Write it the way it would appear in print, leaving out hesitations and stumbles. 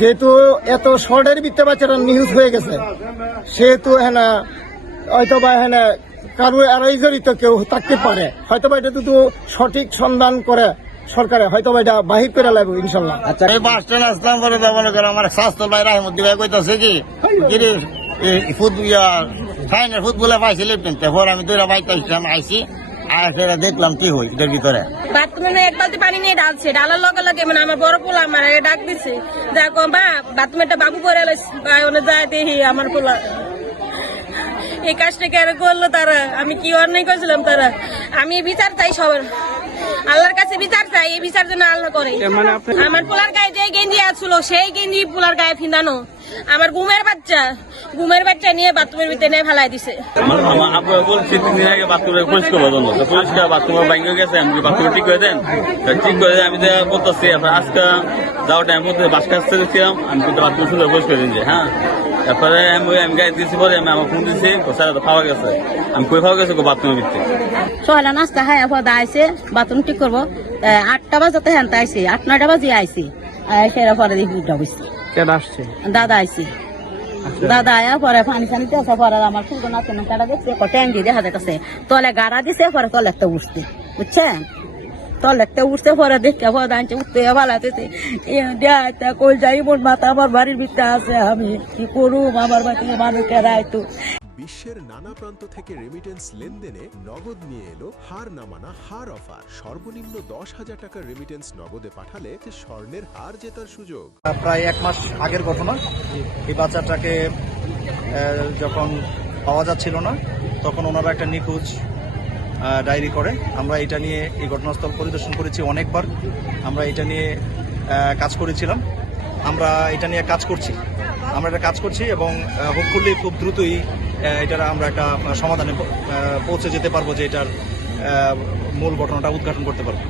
যেহেতু এত শর্টের ভিত্তে বাচ্চারা নিউজ হয়ে গেছে, সেহেতু হয়তো বা কারো আড়াই জড়িত কেউ থাকতে পারে, হয়তো বা এটা দুটো সঠিক সন্ধান করে সরকারে হয়তো বা এটা বাহির করে লাগবে ইনশাল্লাহ। আচ্ছা, এই বাস স্ট্যান্ড আসলাম পরে মনে করো আমার স্বাস্থ্য ভাই রাহিমুদ্দিন ভাই কইতাছে কি ফাইনাল ফুটবলে পাইছি লেফটেন্ট, পরে আমি দুইটা বাইক পাইছিলাম, আইসি আর দেখলাম কি হই এটার ভিতরে। বাথরুমে এক বালতি পানি নিয়ে ঢালছে, ঢালার লগে লগে মানে আমার বড় পোলা আমার ডাক দিছে, দেখো বা বাথরুমে একটা বাবু পরে যায় দেখি আমার পোলা। এই কাজটা কেন করলো তারা? আমি কি অন্যায় করেছিলাম তারা? আমি বিচার চাই সবার, আল্লাহর কাছে বিচার চাই, এই বিচার যেন আল্লাহ করে। আমার পোলার গায়ে যে গেঞ্জি আসলো সেই গেঞ্জি পোলার গায়ে ফিন্দানো, আমার ঘুমের বাচ্চা নিয়ে বাথরুমের ভিতরে নিয়ে ফেলাই দিছে। বলছি 3 দিন আগে বাথরুমে পরিষ্কার জন্য পরিষ্কার বাথরুমে ভাঙে গেছে, আমি বাথরুমে ঠিক করে দেন, ঠিক করে আমি বলতেছি আজকে যাওয়ার টাইম বলতে বাস কাজ ছিলাম, আমি কিন্তু বাথরুম শুধু পরিষ্কার দিন যে হ্যাঁ। তারপরে আমি গাড়ি দিয়েছি, পরে আমি আমার ফোন দিয়েছি, স্যার তো পাওয়া গেছে, আমি কই পাওয়া গেছে বাথরুমের ভিতরে। সকালে নাস্তা খাই পরে আইসে বাথরুম ঠিক করবো, 8টা বাজাতে হ্যাঁ আইসি, 8-9টা বাজে আইসি, সেরা পরে দেখি আসছে দাদা আইসি, দাদা আয়া পরে পানি ফানি দিয়েছে, পরে আমার ফুলকো নাচন কাটা দেখছে, ট্যাঙ্কি দেখা যাচ্ছে তলে গাড়া দিছে, পরে তলে একটা উঠছে, বুঝছেন, তলে একটা উঠছে, পরে দেখতে পরে আনছে উঠতে ভালো কই যাই মোট মাথা আমার বাড়ির ভিতরে আছে, আমি কি করুম, আমার বাড়ি মানুষকে রায়তো। বিশ্বের নানা প্রান্ত থেকে রেমিটেন্স লেনদেনে নগদ নিয়ে এলো হার না মানা হার অফার। সর্বনিম্ন 10,000 টাকার রেমিটেন্স নগদে পাঠালে স্বর্ণের হার জেতার সুযোগ। প্রায় 1 মাস আগের ঘটনা। এই বাচ্চাটাকে যখন পাওয়া যাচ্ছিল না, তখন ওনারা একটা নিখোঁজ ডায়েরি করে। আমরা এটা নিয়ে এই ঘটনাস্থল পরিদর্শন করেছি অনেকবার, আমরা এটা নিয়ে কাজ করেছিলাম, আমরা এটা নিয়ে কাজ করছি এবং হোপফুলি খুব দ্রুতই এটার আমরা একটা সমাধানে পৌঁছে যেতে পারবো, যে এটার মূল ঘটনাটা উদ্ঘাটন করতে পারবো।